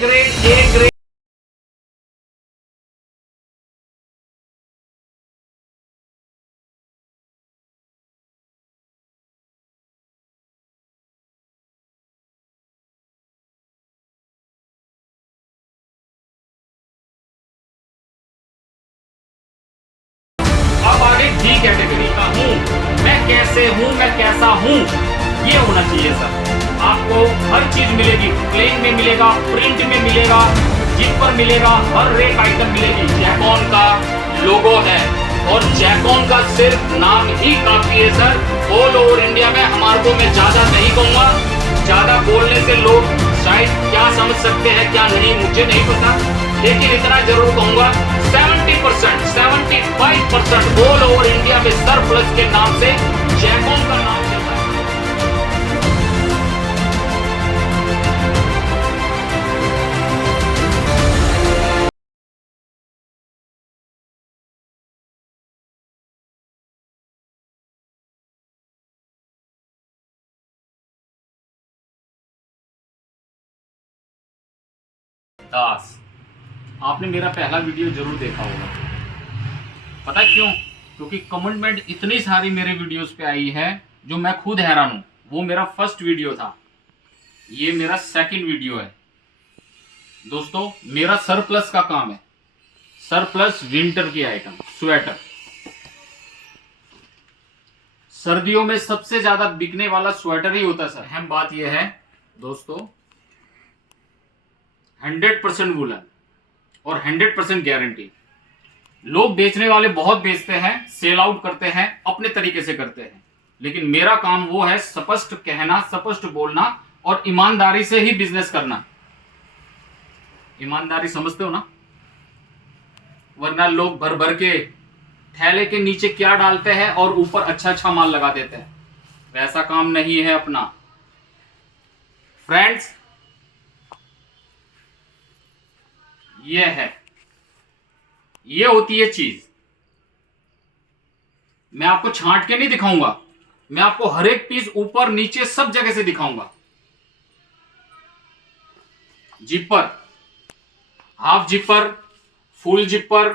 Grade. अब आगे D category का हूँ, मैं कैसे हूँ, मैं कैसा हूँ, ये होना चाहिए सर। आपको हर चीज मिलेगी, प्लेन में मिलेगा, प्रिंट में मिलेगा, जिप पर मिलेगा, हर एक आइटम मिलेगी। जैकॉन का लोगो है और जैकॉन का सिर्फ नाम ही काफी है सर। ऑल ओवर इंडिया में हमारे को, मैं ज्यादा नहीं कहूंगा, ज्यादा बोलने से लोग शायद क्या समझ सकते हैं क्या नहीं मुझे नहीं पता, लेकिन इतना जरूर कहूंगा 70%, 75% ऑल ओवर इंडिया में सरप्लस के नाम से जैकॉन का नाम चलता है। दास, आपने मेरा पहला वीडियो जरूर देखा होगा। पता है क्यों? क्योंकि कमेंटमेंट इतनी सारी मेरे वीडियोस पे आई है जो मैं खुद हैरान हूं। वो मेरा फर्स्ट वीडियो था, ये मेरा सेकंड वीडियो है। दोस्तों, मेरा सरप्लस का काम है, सरप्लस विंटर की आइटम, स्वेटर। सर्दियों में सबसे ज्यादा बिकने वाला स्वेटर ही होता है सर। अहम बात यह है दोस्तों, 100% वूलन और 100% गारंटी। लोग बेचने वाले बहुत बेचते हैं, सेल आउट करते हैं, अपने तरीके से करते हैं, लेकिन मेरा काम वो है स्पष्ट कहना, स्पष्ट बोलना और ईमानदारी से ही बिजनेस करना। ईमानदारी समझते हो ना? वरना लोग भर भर के थैले के नीचे क्या डालते हैं और ऊपर अच्छा अच्छा माल लगा देते हैं। वैसा काम नहीं है अपना। फ्रेंड्स, ये है, ये होती है चीज। मैं आपको छांट के नहीं दिखाऊंगा, मैं आपको हर एक पीस ऊपर नीचे सब जगह से दिखाऊंगा। Zipper, half zipper, full zipper,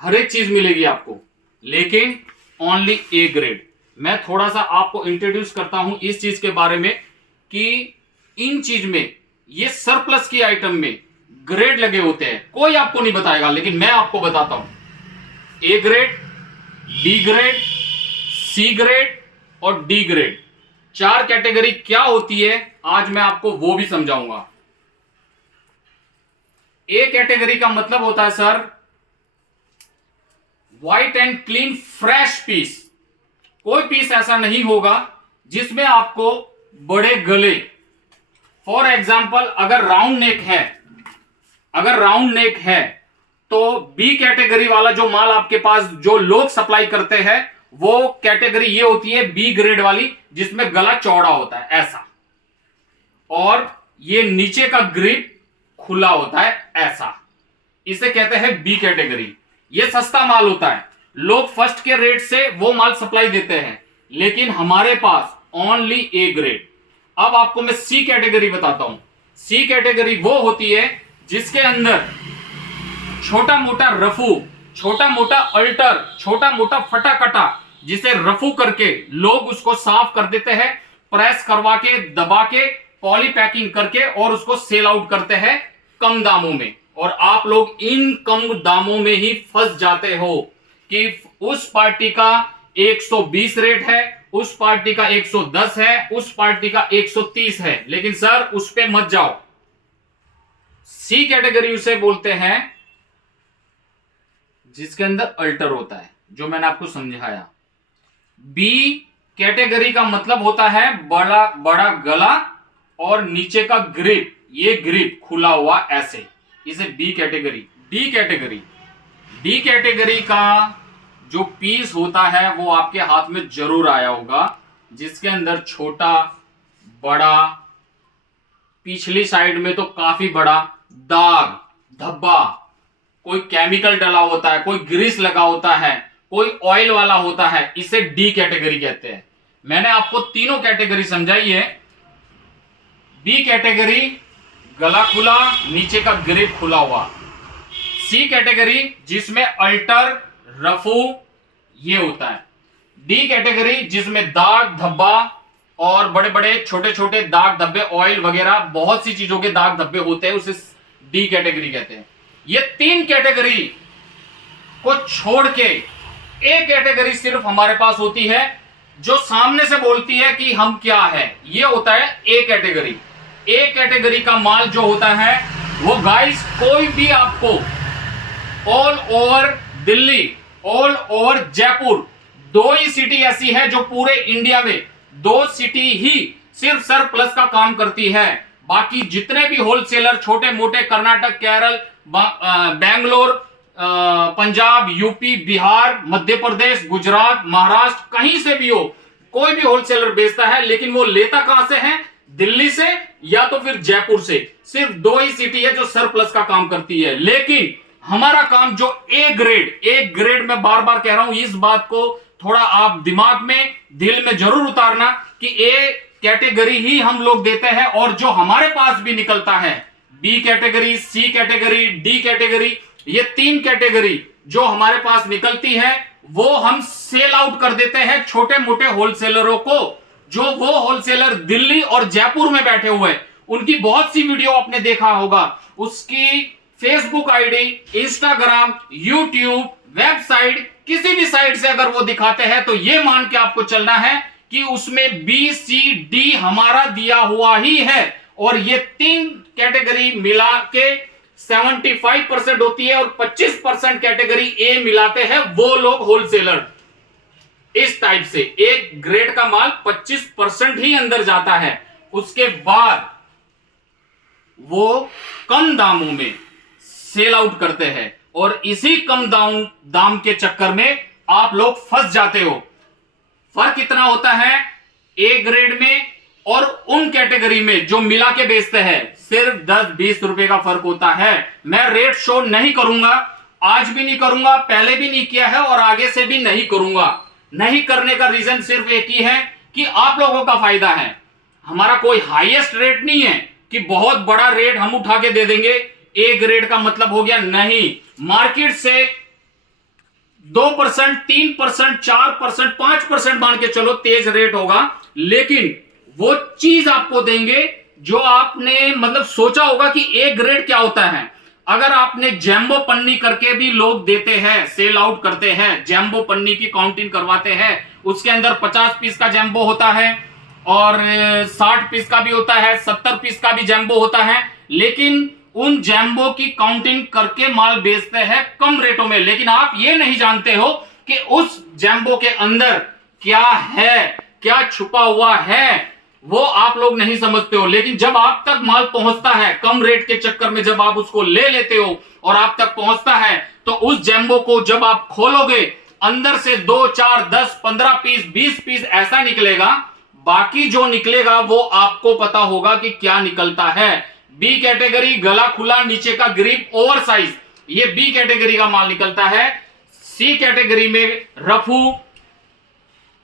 हर एक चीज मिलेगी आपको, लेकिन ओनली ए ग्रेड। मैं थोड़ा सा आपको इंट्रोड्यूस करता हूं इस चीज के बारे में कि इन चीज में, ये सरप्लस की आइटम में ग्रेड लगे होते हैं। कोई आपको नहीं बताएगा, लेकिन मैं आपको बताता हूं। A grade, B grade, C grade और डी ग्रेड, 4 कैटेगरी क्या होती है आज मैं आपको वो भी समझाऊंगा। ए कैटेगरी का मतलब होता है sir white and clean fresh piece. कोई पीस ऐसा नहीं होगा जिसमें आपको बड़े गले, फॉर एग्जाम्पल अगर राउंड नेक है तो बी कैटेगरी वाला जो माल आपके पास जो लोग सप्लाई करते हैं वो कैटेगरी ये होती है बी ग्रेड वाली, जिसमें गला चौड़ा होता है ऐसा, और ये नीचे का ग्रिप खुला होता है ऐसा। इसे कहते हैं बी कैटेगरी। ये सस्ता माल होता है, लोग फर्स्ट के रेट से वो माल सप्लाई देते हैं, लेकिन हमारे पास ओनली ए ग्रेड। अब आपको मैं सी कैटेगरी बताता हूं। सी कैटेगरी वो होती है जिसके अंदर छोटा मोटा रफू, छोटा मोटा अल्टर, छोटा मोटा फटा कटा, जिसे रफू करके लोग उसको साफ कर देते हैं, प्रेस करवा के, दबा के, पॉली पैकिंग करके और उसको सेल आउट करते हैं कम दामों में। और आप लोग इन कम दामों में ही फंस जाते हो कि उस पार्टी का 120 रेट है, उस पार्टी का 110 है, उस पार्टी का 130 है, लेकिन सर उस पे मत जाओ। सी कैटेगरी उसे बोलते हैं जिसके अंदर अल्टर होता है, जो मैंने आपको समझाया। बी कैटेगरी का मतलब होता है बड़ा बड़ा गला और नीचे का ग्रिप, ये ग्रिप खुला हुआ ऐसे, इसे बी कैटेगरी। डी कैटेगरी का जो पीस होता है वो आपके हाथ में जरूर आया होगा, जिसके अंदर छोटा बड़ा, पिछली साइड में तो काफी बड़ा दाग धब्बा, कोई केमिकल डला होता है, कोई ग्रीस लगा होता है, कोई ऑयल वाला होता है, इसे डी कैटेगरी कहते हैं। मैंने आपको तीनों कैटेगरी समझाई है। बी कैटेगरी गला खुला, नीचे का ग्रिप खुला हुआ। सी कैटेगरी जिसमें अल्टर, रफू ये होता है। डी कैटेगरी जिसमें दाग धब्बा और बड़े बड़े छोटे छोटे दाग धब्बे, ऑयल वगैरह बहुत सी चीजों के दाग धब्बे होते हैं, उसे डी कैटेगरी कहते हैं। ये 3 कैटेगरी को छोड़ के एक कैटेगरी सिर्फ हमारे पास होती है जो सामने से बोलती है कि हम क्या है, ये होता है ए कैटेगरी। ए कैटेगरी का माल जो होता है वो गाइस कोई भी आपको all over Delhi, all over Jaipur, 2 ही सिटी ऐसी है जो पूरे इंडिया में 2 सिटी ही सिर्फ सरप्लस का काम करती है। बाकी जितने भी होलसेलर छोटे मोटे कर्नाटक, केरल, बेंगलोर, पंजाब, यूपी, बिहार, मध्य प्रदेश, गुजरात, महाराष्ट्र, कहीं से भी हो, कोई भी होलसेलर बेचता है, लेकिन वो लेता कहां से है? दिल्ली से या तो फिर जयपुर से। सिर्फ 2 ही सिटी है जो सरप्लस का काम करती है। लेकिन हमारा काम जो ए ग्रेड में बार बार कह रहा हूं, इस बात को थोड़ा आप दिमाग में, दिल में जरूर उतारना कि ए कैटेगरी ही हम लोग देते हैं। और जो हमारे पास भी निकलता है बी कैटेगरी, सी कैटेगरी, डी कैटेगरी, ये 3 कैटेगरी जो हमारे पास निकलती है वो हम सेल आउट कर देते हैं छोटे मोटे होलसेलरों को। जो वो होलसेलर दिल्ली और जयपुर में बैठे हुए हैं, उनकी बहुत सी वीडियो आपने देखा होगा, उसकी Facebook ID, Instagram, YouTube, website, किसी भी साइट से अगर वो दिखाते हैं तो ये मान के आपको चलना है कि उसमें बी, सी, डी हमारा दिया हुआ ही है। और ये 3 कैटेगरी मिला के 75% होती है और 25% कैटेगरी ए मिलाते हैं वो लोग होलसेलर। इस टाइप से एक ग्रेड का माल 25% ही अंदर जाता है, उसके बाद वो कम दामों में सेल आउट करते हैं। और इसी कम दाम के चक्कर में आप लोग फंस जाते हो। फर्क कितना होता है ए ग्रेड में और उन कैटेगरी में जो मिला के बेचते हैं? सिर्फ 10-20 रुपए का फर्क होता है। मैं रेट शो नहीं करूंगा, आज भी नहीं करूंगा, पहले भी नहीं किया है और आगे से भी नहीं करूंगा। नहीं करने का रीजन सिर्फ एक ही है कि आप लोगों का फायदा है। हमारा कोई हाईएस्ट रेट नहीं है कि बहुत बड़ा रेट हम उठा के दे देंगे, ए ग्रेड का मतलब हो गया, नहीं। मार्केट से 2%, 3%, 4%, 5% मान के चलो तेज रेट होगा, लेकिन वो चीज आपको देंगे जो आपने मतलब सोचा होगा कि ए ग्रेड क्या होता है। अगर आपने जैम्बो पन्नी करके भी लोग देते हैं, सेल आउट करते हैं, जैम्बो पन्नी की काउंटिंग करवाते हैं, उसके अंदर 50 पीस का जैम्बो होता है और 60 पीस का भी होता है, 70 पीस का भी जैम्बो होता है, लेकिन उन जैम्बो की काउंटिंग करके माल बेचते हैं कम रेटों में। लेकिन आप ये नहीं जानते हो कि उस जैम्बो के अंदर क्या है, क्या छुपा हुआ है, वो आप लोग नहीं समझते हो। लेकिन जब आप तक माल पहुंचता है, कम रेट के चक्कर में जब आप उसको ले लेते हो और आप तक पहुंचता है, तो उस जैम्बो को जब आप खोलोगे, अंदर से 2, 4, 10, 15 पीस, 20 पीस ऐसा निकलेगा। बाकी जो निकलेगा वो आपको पता होगा कि क्या निकलता है। बी कैटेगरी गला खुला, नीचे का ग्रिप ओवर साइज, ये बी कैटेगरी का माल निकलता है। सी कैटेगरी में रफू,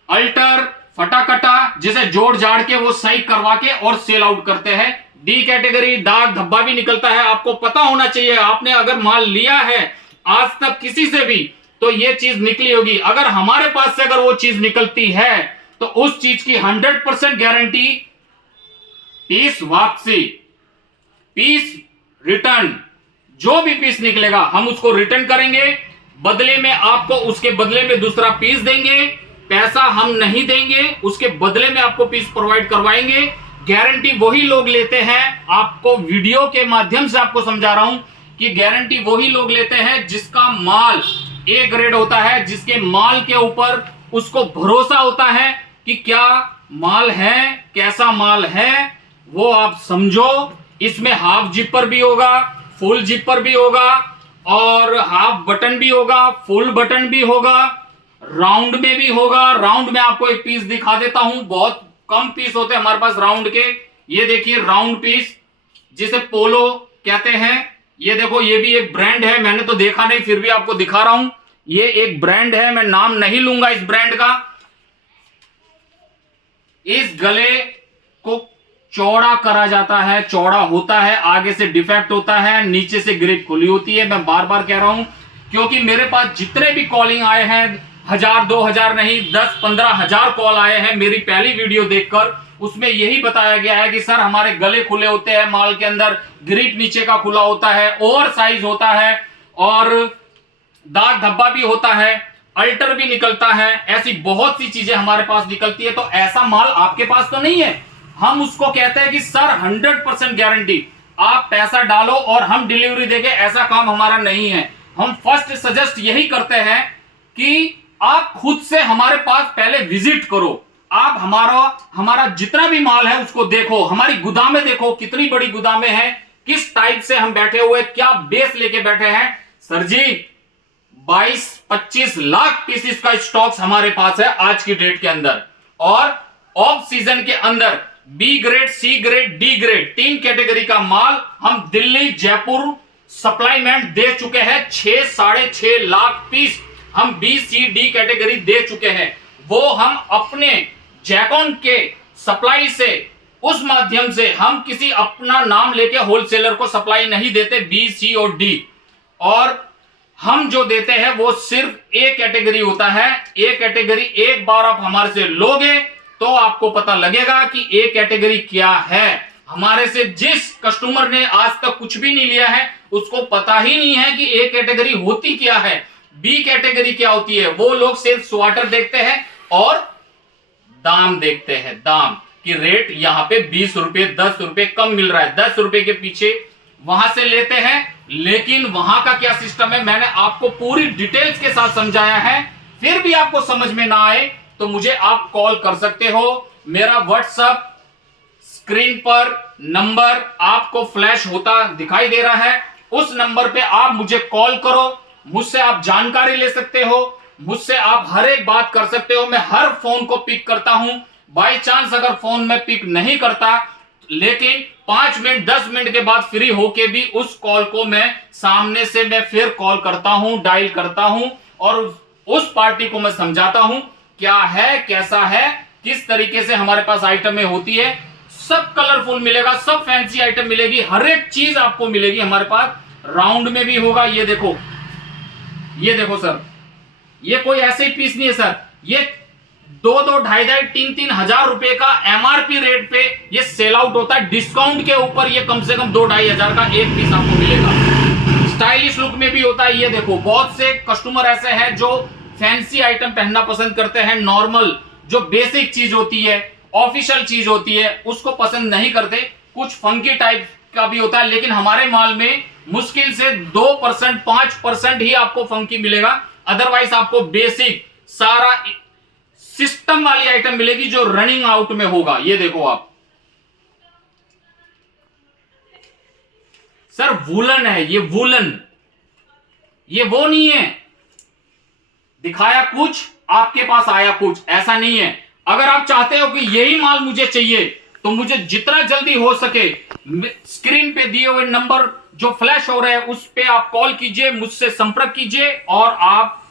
अल्टर, फटाकटा, जिसे जोड़ जाड़ के वो सही करवा के और सेल आउट करते हैं। डी कैटेगरी दाग धब्बा भी निकलता है, आपको पता होना चाहिए। आपने अगर माल लिया है आज तक किसी से भी तो ये चीज निकली होगी। अगर हमारे पास से अगर वो चीज निकलती है तो उस चीज की 100% गारंटी, पीस वापसी, पीस रिटर्न, जो भी पीस निकलेगा हम उसको रिटर्न करेंगे, बदले में आपको उसके बदले में दूसरा पीस देंगे। पैसा हम नहीं देंगे, उसके बदले में आपको पीस प्रोवाइड करवाएंगे। गारंटी वही लोग लेते हैं, आपको वीडियो के माध्यम से आपको समझा रहा हूं कि गारंटी वही लोग लेते हैं जिसका माल ए ग्रेड होता है, जिसके माल के ऊपर उसको भरोसा होता है कि क्या माल है, कैसा माल है, वो आप समझो। इसमें हाफ जिपर भी होगा, फुल जिपर भी होगा और हाफ बटन भी होगा, फुल बटन भी होगा, राउंड में भी होगा। राउंड में आपको एक पीस दिखा देता हूं, बहुत कम पीस होते हैं हमारे पास राउंड के। ये देखिए राउंड पीस, जिसे पोलो कहते हैं। ये देखो, ये भी एक ब्रांड है, मैंने तो देखा नहीं फिर भी आपको दिखा रहा हूं। ये एक ब्रांड है, मैं नाम नहीं लूंगा इस ब्रांड का। इस गले को चौड़ा करा जाता है, चौड़ा होता है, आगे से डिफेक्ट होता है, नीचे से ग्रिप खुली होती है। मैं बार बार कह रहा हूं क्योंकि मेरे पास जितने भी कॉलिंग आए हैं 1000 2000 नहीं 10-15 हजार कॉल आए हैं मेरी पहली वीडियो देखकर, उसमें यही बताया गया है कि सर हमारे गले खुले होते हैं, माल के अंदर ग्रिप नीचे का खुला होता है, ओवर साइज होता है और दाग धब्बा भी होता है, अल्टर भी निकलता है, ऐसी बहुत सी चीजें हमारे पास निकलती है। तो ऐसा माल आपके पास तो नहीं है। हम उसको कहते हैं कि सर 100% गारंटी, आप पैसा डालो और हम डिलीवरी देंगे, ऐसा काम हमारा नहीं है। हम फर्स्ट सजेस्ट यही करते हैं कि आप खुद से हमारे पास पहले विजिट करो, आप हमारा जितना भी माल है उसको देखो, हमारी गोदामें देखो कितनी बड़ी गोदामें हैं, किस टाइप से हम बैठे हुए, क्या बेस लेके बैठे हैं। सर जी 22-25 लाख पीसेस का स्टॉक्स हमारे पास है आज की डेट के अंदर, और ऑफ सीजन के अंदर B grade, C grade, D grade 3 category का माल हम दिल्ली जयपुर सप्लाईमेंट दे चुके हैं। 6-6.5 लाख पीस हम बी सी डी कैटेगरी दे चुके हैं। वो हम अपने जैकॉन के सप्लाई से, उस माध्यम से, हम किसी अपना नाम लेके होलसेलर को सप्लाई नहीं देते बी सी और डी, और हम जो देते हैं वो सिर्फ ए कैटेगरी होता है। ए कैटेगरी एक बार आप हमारे से लोगे तो आपको पता लगेगा कि ए कैटेगरी क्या है। हमारे से जिस कस्टमर ने आज तक कुछ भी नहीं लिया है उसको पता ही नहीं है कि ए कैटेगरी होती क्या है, बी कैटेगरी क्या होती है। वो लोग सिर्फ स्वाटर देखते हैं और दाम देखते हैं, दाम कि रेट यहाँ पे 20 रुपए 10 रुपए कम मिल रहा है, 10 रुपए के पीछे वहां से लेते हैं। लेकिन वहां का क्या सिस्टम है मैंने आपको पूरी डिटेल्स के साथ समझाया है। फिर भी आपको समझ में ना आए तो मुझे आप कॉल कर सकते हो। मेरा व्हाट्सएप स्क्रीन पर नंबर आपको फ्लैश होता दिखाई दे रहा है, उस नंबर पे आप मुझे कॉल करो, मुझसे आप जानकारी ले सकते हो, मुझसे आप हर एक बात कर सकते हो। मैं हर फोन को पिक करता हूं। बाई चांस अगर फोन में पिक नहीं करता, लेकिन 5 मिनट 10 मिनट के बाद फ्री होके भी उस कॉल को मैं सामने से मैं फिर कॉल करता हूं, डायल करता हूं और उस पार्टी को मैं समझाता हूं क्या है, कैसा है, किस तरीके से हमारे पास आइटमें होती है। सब कलरफुल मिलेगा, सब फैंसी आइटम मिलेगी, हर एक चीज आपको मिलेगी हमारे पास। राउंड में भी होगा, ये देखो, ये देखो सर, ये कोई ऐसे ही पीस नहीं है सर, ये 2-2, 2.5-2, 3-3 हजार रुपए का एमआरपी रेट पे ये सेल आउट होता है। डिस्काउंट के ऊपर ये कम से कम 2-2.5 हजार का एक पीस आपको मिलेगा। स्टाइलिश लुक में भी होता है। ये देखो, बहुत से कस्टमर ऐसे हैं जो फैंसी आइटम पहनना पसंद करते हैं, नॉर्मल जो बेसिक चीज होती है, ऑफिशियल चीज होती है, उसको पसंद नहीं करते। कुछ फंकी टाइप का भी होता है, लेकिन हमारे माल में मुश्किल से 2% 5% ही आपको फंकी मिलेगा। अदरवाइज आपको बेसिक सारा सिस्टम वाली आइटम मिलेगी जो रनिंग आउट में होगा। ये देखो आप सर, वूलन है ये, वूलन, ये वो नहीं है दिखाया कुछ आपके पास आया कुछ, ऐसा नहीं है। अगर आप चाहते हो कि यही माल मुझे चाहिए तो मुझे जितना जल्दी हो सके स्क्रीन पे दिए हुए नंबर जो फ्लैश हो रहे हैं उस पे आप कॉल कीजिए, मुझसे संपर्क कीजिए और आप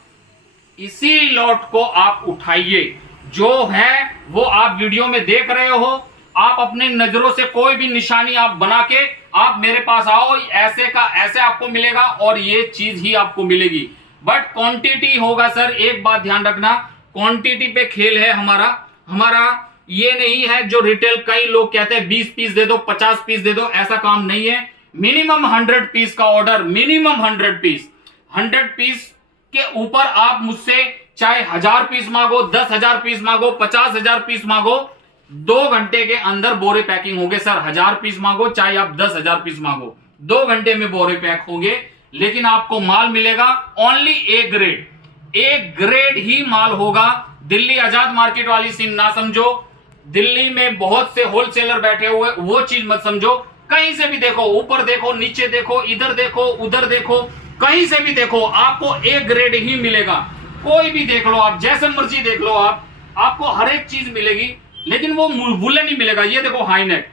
इसी लॉट को आप उठाइए। जो है वो आप वीडियो में देख रहे हो, आप अपने नजरों से कोई भी निशानी आप बना के आप मेरे पास आओ, ऐसे का ऐसे आपको मिलेगा और ये चीज ही आपको मिलेगी। बट क्वांटिटी होगा सर, एक बात ध्यान रखना, क्वांटिटी पे खेल है हमारा ये नहीं है जो रिटेल कई लोग कहते हैं 20 पीस दे दो, 50 पीस दे दो, ऐसा काम नहीं है। मिनिमम 100 पीस का ऑर्डर, मिनिमम 100 पीस के ऊपर आप मुझसे चाहे 1000 पीस मांगो, 10,000 पीस मांगो, 50,000 पीस मांगो, 2 घंटे के अंदर बोरे पैकिंग होंगे सर। 1000 पीस मांगो चाहे आप 10,000 पीस मांगो, 2 घंटे में बोरे पैक होंगे। लेकिन आपको माल मिलेगा ओनली ए ग्रेड ही माल होगा। दिल्ली आजाद मार्केट वाली सीन ना समझो, दिल्ली में बहुत से होलसेलर बैठे हुए, वो चीज मत समझो। कहीं से भी देखो, ऊपर देखो, नीचे देखो, इधर देखो, उधर देखो, कहीं से भी देखो, आपको ए ग्रेड ही मिलेगा। कोई भी देख लो आप, जैसे मर्जी देख लो आप, आपको हर एक चीज मिलेगी, लेकिन वो वुलन ही मिलेगा। ये देखो हाई नेक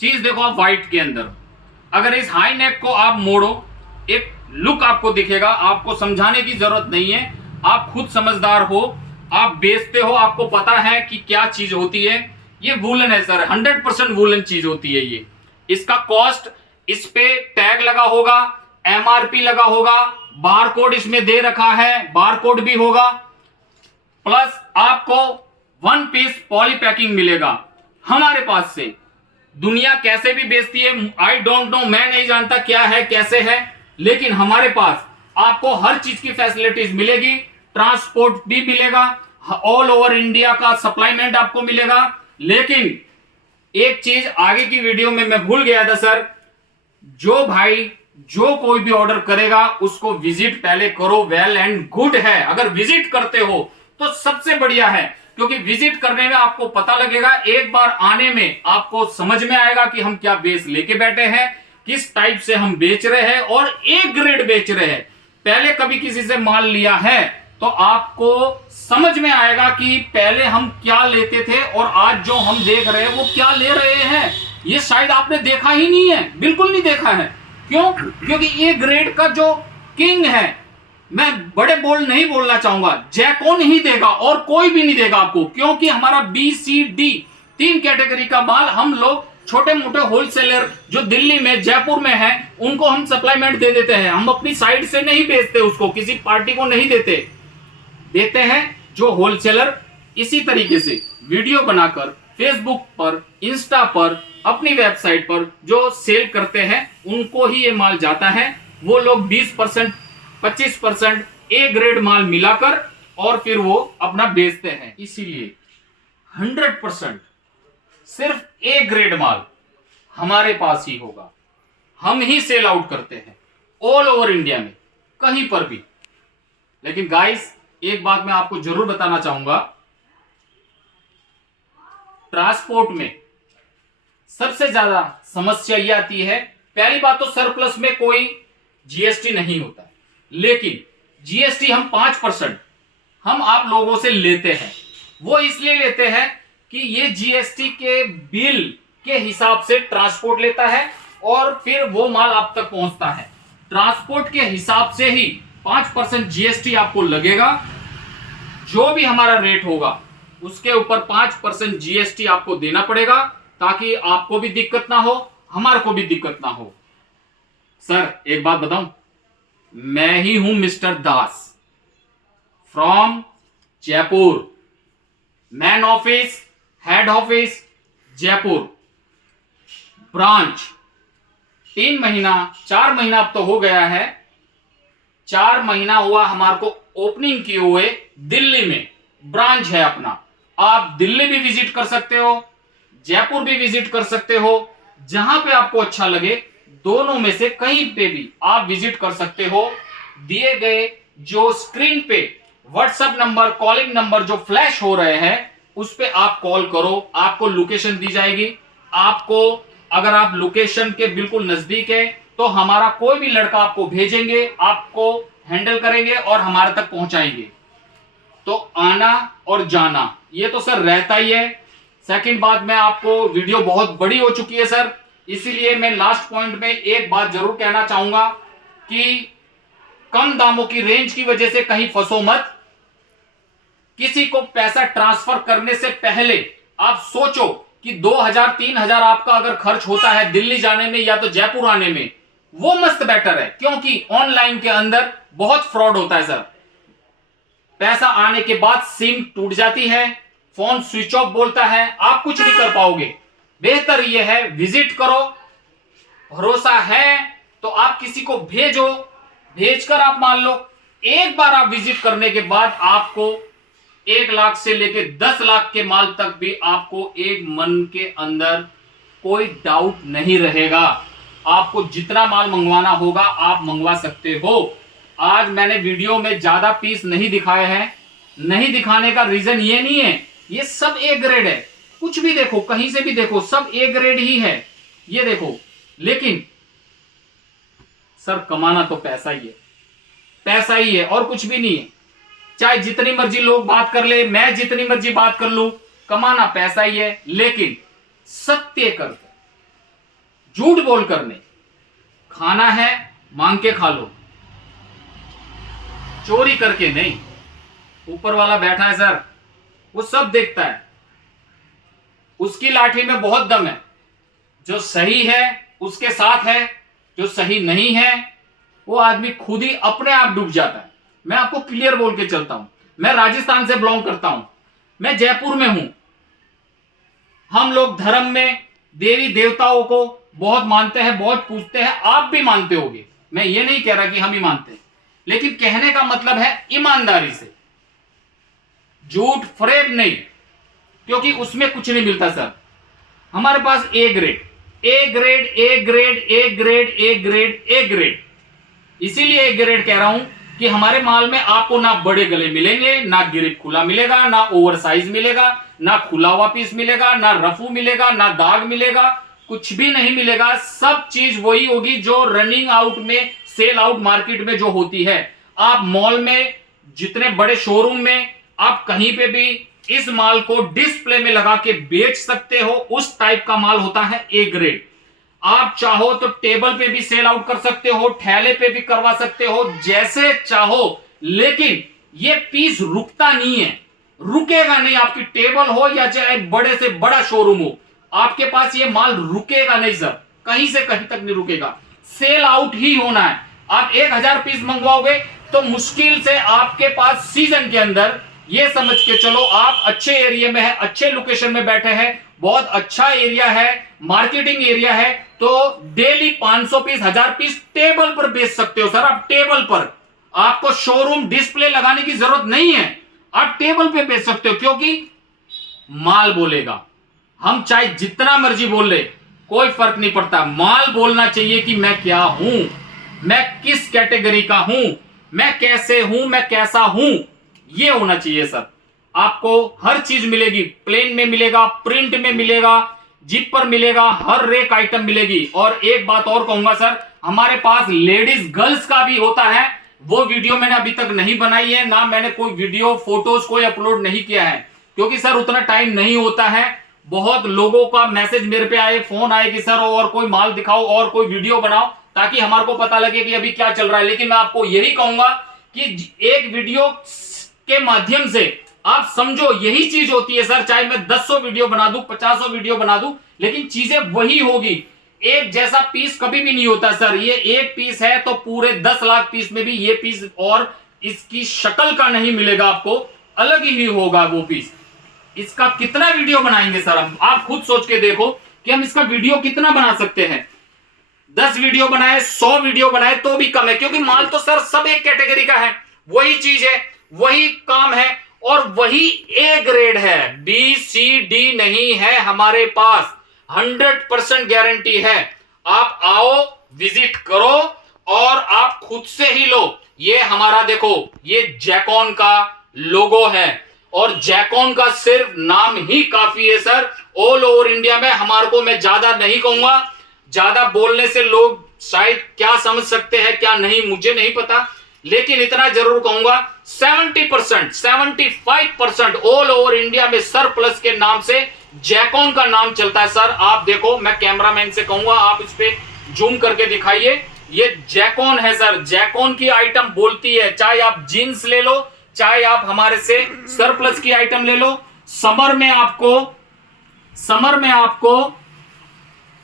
चीज देखो आप व्हाइट के अंदर, अगर इस हाई नेक को आप मोड़ो एक लुक आपको दिखेगा। आपको समझाने की जरूरत नहीं है, आप खुद समझदार हो, आप बेचते हो, आपको पता है कि क्या चीज होती है। ये वूलन है सर, 100% वूलन चीज होती है ये। इसका कॉस्ट, इस पे टैग लगा होगा, एमआरपी लगा होगा, बारकोड इसमें दे रखा है, बारकोड भी होगा, प्लस आपको 1 पीस पॉली पैकिंग मिलेगा हमारे पास से। दुनिया कैसे भी बेचती है, आई डोंट नो, मैं नहीं जानता क्या है कैसे है, लेकिन हमारे पास आपको हर चीज की फैसिलिटीज मिलेगी। ट्रांसपोर्ट भी मिलेगा, ऑल ओवर इंडिया का सप्लाईमेंट आपको मिलेगा। लेकिन एक चीज आगे की वीडियो में मैं भूल गया था सर, जो भाई जो कोई भी ऑर्डर करेगा उसको विजिट पहले करो, वेल एंड गुड है। अगर विजिट करते हो तो सबसे बढ़िया है, क्योंकि विजिट करने में आपको पता लगेगा, एक बार आने में आपको समझ में आएगा कि हम क्या बेस लेके बैठे हैं, किस टाइप से हम बेच रहे हैं और एक ग्रेड बेच रहे हैं। पहले कभी किसी से माल लिया है तो आपको समझ में आएगा कि पहले हम क्या लेते थे और आज जो हम देख रहे हैं वो क्या ले रहे हैं। ये शायद आपने देखा ही नहीं है, बिल्कुल नहीं देखा है। क्यों? क्योंकि ये ग्रेड का जो किंग है, मैं बड़े बोल नहीं बोलना चाहूंगा, जैकोन ही देगा और कोई भी नहीं देगा आपको, क्योंकि हमारा बी सी डी 3 कैटेगरी का माल हम लोग छोटे मोटे होलसेलर जो दिल्ली में जयपुर में है उनको हम सप्लाईमेंट दे देते हैं। हम अपनी साइड से नहीं बेचते, उसको किसी पार्टी को नहीं देते हैं। जो होलसेलर इसी तरीके से वीडियो बनाकर फेसबुक पर, इंस्टा पर, अपनी वेबसाइट पर जो सेल करते हैं उनको ही ये माल जाता है। वो लोग 20%, 25% ए ग्रेड माल मिलाकर और फिर वो अपना बेचते हैं। इसीलिए 100% सिर्फ ए ग्रेड माल हमारे पास ही होगा। हम ही सेल आउट करते हैं ऑल ओवर इंडिया में, कहीं पर भी। लेकिन गाइस, एक बात मैं आपको जरूर बताना चाहूंगा, ट्रांसपोर्ट में सबसे ज्यादा समस्या यह आती है, पहली बात तो सरप्लस में कोई जीएसटी नहीं होता, लेकिन जीएसटी हम 5% हम आप लोगों से लेते हैं। वो इसलिए लेते हैं कि ये जीएसटी के बिल के हिसाब से ट्रांसपोर्ट लेता है और फिर वो माल आप तक पहुंचता है। ट्रांसपोर्ट के हिसाब से ही 5% जीएसटी आपको लगेगा। जो भी हमारा रेट होगा उसके ऊपर 5% जीएसटी आपको देना पड़ेगा, ताकि आपको भी दिक्कत ना हो, हमारे को भी दिक्कत ना हो। सर एक बात बताऊं, मैं ही हूं mister Das from Jaipur, man office, head office Jaipur, branch 3 महीना 4 महीना अब तो हो गया है, 4 महीना हुआ हमारे को ओपनिंग किए हुए। दिल्ली में ब्रांच है अपना। आप दिल्ली भी विजिट कर सकते हो, जयपुर भी विजिट कर सकते हो, जहां पे आपको अच्छा लगे, दोनों में से कहीं पे भी आप विजिट कर सकते हो। दिए गए जो स्क्रीन पे व्हाट्सएप नंबर, कॉलिंग नंबर जो फ्लैश हो रहे हैं उस पे आप कॉल करो, आपको लोकेशन दी जाएगी। आपको अगर आप लोकेशन के बिल्कुल नजदीक है तो हमारा कोई भी लड़का आपको भेजेंगे, आपको हैंडल करेंगे और हमारे तक पहुंचाएंगे। तो आना और जाना ये तो सर रहता ही है। सेकंड बात, मैं आपको, वीडियो बहुत बड़ी हो चुकी है सर, इसीलिए मैं लास्ट पॉइंट में एक बात जरूर कहना चाहूंगा कि कम दामों की रेंज की वजह से कहीं फंसो मत। किसी को पैसा ट्रांसफर करने से पहले आप सोचो कि 2000-3000 आपका अगर खर्च होता है दिल्ली जाने में या तो जयपुर आने में, वो मस्त बेटर है, क्योंकि ऑनलाइन के अंदर बहुत फ्रॉड होता है सर। पैसा आने के बाद सिम टूट जाती है, फोन स्विच ऑफ बोलता है, आप कुछ नहीं कर पाओगे। बेहतर यह है विजिट करो, भरोसा है तो आप किसी को भेजो, भेजकर आप मान लो एक बार आप विजिट करने के बाद आपको 1 लाख से लेके 10 लाख के माल तक भी आपको एक मन के अंदर कोई डाउट नहीं रहेगा। आपको जितना माल मंगवाना होगा आप मंगवा सकते हो। आज मैंने वीडियो में ज्यादा पीस नहीं दिखाए हैं, नहीं दिखाने का रीजन ये नहीं है, ये सब ए ग्रेड है। कुछ भी देखो, कहीं से भी देखो, सब ए ग्रेड ही है, ये देखो। लेकिन सर कमाना तो पैसा ही है, पैसा ही है और कुछ भी नहीं है। चाहे जितनी मर्जी लोग बात कर ले, मैं जितनी मर्जी बात कर लूं, कमाना पैसा ही है। लेकिन सत्य करके, झूठ बोल कर नहीं। खाना है मांग के खा लो, चोरी करके नहीं। ऊपर वाला बैठा है सर, वो सब देखता है। उसकी लाठी में बहुत दम है। जो सही है उसके साथ है, जो सही नहीं है वो आदमी खुद ही अपने आप डूब जाता है। मैं आपको क्लियर बोल के चलता हूं, मैं राजस्थान से बिलोंग करता हूं, मैं जयपुर में हूं। हम लोग धर्म में देवी देवताओं को बहुत मानते हैं, बहुत पूजते हैं, आप भी मानते होगे, मैं ये नहीं कह रहा कि हम ही मानते हैं, लेकिन कहने का मतलब है ईमानदारी से, झूठ फरेब नहीं, क्योंकि उसमें कुछ नहीं मिलता सर। हमारे पास A grade, A grade, A grade, A grade, A grade, A grade, इसीलिए ए ग्रेड कह रहा हूं कि हमारे माल में आपको ना बड़े गले मिलेंगे, ना गिरिप खुला मिलेगा, ना ओवर साइज मिलेगा, ना खुला हुआ पीस मिलेगा, ना रफू मिलेगा, ना दाग मिलेगा, कुछ भी नहीं मिलेगा। सब चीज वही होगी जो रनिंग आउट में, सेल आउट मार्केट में जो होती है। आप मॉल में, जितने बड़े शोरूम में, आप कहीं पे भी इस माल को डिस्प्ले में लगा के बेच सकते हो, उस टाइप का माल होता है ए ग्रेड। आप चाहो तो टेबल पे भी सेल आउट कर सकते हो, ठेले पे भी करवा सकते हो, जैसे चाहो, लेकिन ये पीस रुकता नहीं है, रुकेगा नहीं। आपकी टेबल हो या चाहे बड़े से बड़ा शोरूम हो, आपके पास ये माल रुकेगा नहीं सर, कहीं से कहीं तक नहीं रुकेगा, सेल आउट ही होना है। आप 1000 पीस मंगवाओगे तो मुश्किल से आपके पास सीजन के अंदर, ये समझ के चलो आप अच्छे एरिया में है, अच्छे लोकेशन में बैठे हैं, बहुत अच्छा एरिया है, मार्केटिंग एरिया है, तो डेली 500 पीस, 1000 पीस टेबल पर बेच सकते हो सर। आप टेबल पर, आपको शोरूम डिस्प्ले लगाने की जरूरत नहीं है, आप टेबल पे बेच सकते हो, क्योंकि माल बोलेगा। हम चाहे जितना मर्जी बोल ले, कोई फर्क नहीं पड़ता, माल बोलना चाहिए कि मैं क्या हूं, मैं किस कैटेगरी का हूं, मैं कैसे हूं, मैं कैसा हूं, ये होना चाहिए सर। आपको हर चीज मिलेगी, प्लेन में मिलेगा, प्रिंट में मिलेगा, जिप पर मिलेगा, हर एक आइटम मिलेगी। और एक बात और कहूंगा सर, हमारे पास लेडीज गर्ल्स का भी होता है, वो वीडियो मैंने अभी तक नहीं बनाई है, ना मैंने कोई वीडियो फोटोज कोई अपलोड नहीं किया है, क्योंकि सर उतना टाइम नहीं होता है। बहुत लोगों का मैसेज मेरे पे आए, फोन आए कि सर और कोई माल दिखाओ और कोई वीडियो बनाओ, ताकि हमारे को पता लगे कि अभी क्या चल रहा है। लेकिन मैं आपको यही कहूंगा कि एक वीडियो के माध्यम से आप समझो, यही चीज होती है सर, चाहे मैं 100 वीडियो बना दूं, 50 वीडियो बना दूं, लेकिन चीजें वही होगी। एक जैसा पीस कभी भी नहीं होता सर, ये एक पीस है तो पूरे 10 लाख पीस में भी ये पीस और इसकी शक्ल का नहीं मिलेगा आपको, अलग ही होगा वो पीस। इसका कितना वीडियो बनाएंगे सर हम, आप खुद सोच के देखो कि हम इसका वीडियो कितना बना सकते हैं। 10 वीडियो बनाए, 100 वीडियो बनाए तो भी कम है, क्योंकि माल तो सर सब एक कैटेगरी का है, वही चीज है, वही काम है, और वही ए ग्रेड है, बी सी डी नहीं है हमारे पास, 100% गारंटी है। आप आओ, विजिट करो और आप खुद से ही लो। ये हमारा देखो, ये जैकॉन का लोगो है, और जैकॉन का सिर्फ नाम ही काफी है सर। ऑल ओवर इंडिया में हमारे को, मैं ज्यादा नहीं कहूंगा, ज्यादा बोलने से लोग शायद क्या समझ सकते हैं क्या नहीं मुझे नहीं पता, लेकिन इतना जरूर कहूंगा 70%, 75% ऑल ओवर इंडिया में सर प्लस के नाम से जैकॉन का नाम चलता है सर। आप देखो, मैं कैमरामैन से कहूंगा आप इस पे जूम करके दिखाइए, ये जैकॉन है सर, जैकॉन की आइटम बोलती है। चाहे आप जीन्स ले लो, चाहे आप हमारे से सर प्लस की आइटम ले लो, समर में आपको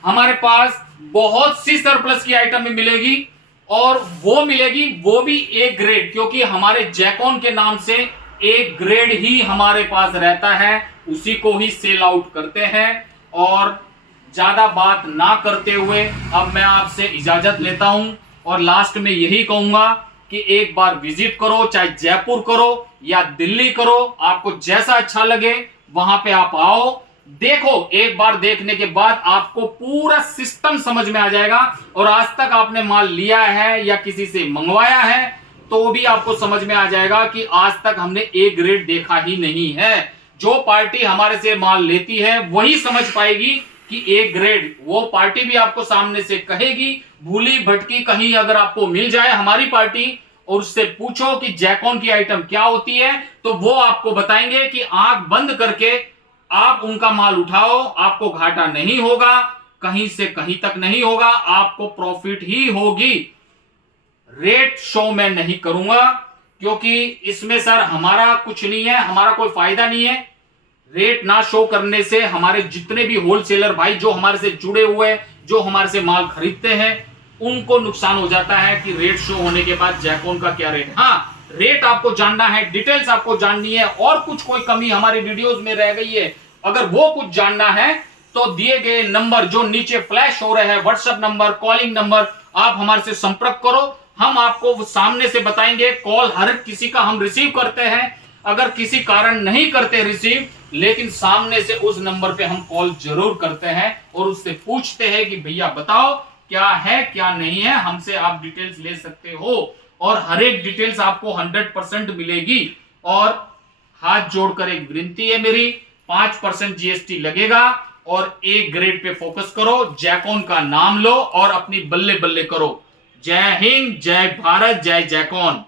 हमारे पास बहुत सी सर प्लस की आइटम में मिलेगी, और वो मिलेगी वो भी ए ग्रेड, क्योंकि हमारे जैकॉन के नाम से ए ग्रेड ही हमारे पास रहता है, उसी को ही सेल आउट करते हैं। और ज्यादा बात ना करते हुए अब मैं आपसे इजाजत लेता हूं, और लास्ट में यही कहूंगा कि एक बार विजिट करो, चाहे जयपुर करो या दिल्ली करो, आपको जैसा अच्छा लगे वहां पे आप आओ, देखो। एक बार देखने के बाद आपको पूरा सिस्टम समझ में आ जाएगा, और आज तक आपने माल लिया है या किसी से मंगवाया है तो भी आपको समझ में आ जाएगा कि आज तक हमने ए ग्रेड देखा ही नहीं है। जो पार्टी हमारे से माल लेती है वही समझ पाएगी कि ए ग्रेड, वो पार्टी भी आपको सामने से कहेगी। भूली भटकी कहीं अगर आपको मिल जाए हमारी पार्टी और उससे पूछो कि जैकॉन की आइटम क्या होती है, तो वो आपको बताएंगे कि आंख बंद करके आप उनका माल उठाओ, आपको घाटा नहीं होगा, कहीं से कहीं तक नहीं होगा, आपको प्रॉफिट ही होगी। रेट शो मैं नहीं करूंगा, क्योंकि इसमें सर हमारा कुछ नहीं है, हमारा कोई फायदा नहीं है। रेट ना शो करने से हमारे जितने भी होलसेलर भाई जो हमारे से जुड़े हुए हैं, जो हमारे से माल खरीदते हैं, उनको नुकसान हो जाता है कि रेट शो होने के बाद जैकॉन का क्या रेट। हाँ, रेट आपको जानना है, डिटेल्स आपको जाननी है, और कुछ कोई कमी हमारे वीडियोस में रह गई है, अगर वो कुछ जानना है तो दिए गए नंबर जो नीचे फ्लैश हो रहे हैं, व्हाट्सएप नंबर, कॉलिंग नंबर, आप हमारे से संपर्क करो। हम आपको सामने से बताएंगे। कॉल हर किसी का हम रिसीव करते हैं, अगर किसी कारण नहीं करते रिसीव, लेकिन सामने से उस नंबर पे हम कॉल जरूर करते हैं और उससे पूछते हैं कि भैया बताओ क्या है क्या नहीं है, हमसे आप डिटेल्स ले सकते हो, और हर एक डिटेल्स आपको 100% मिलेगी। और हाथ जोड़कर एक विनती है मेरी, 5% जीएसटी लगेगा, और एक ग्रेड पे फोकस करो, जैकॉन का नाम लो और अपनी बल्ले बल्ले करो। जय हिंद, जय भारत, जय जैकॉन।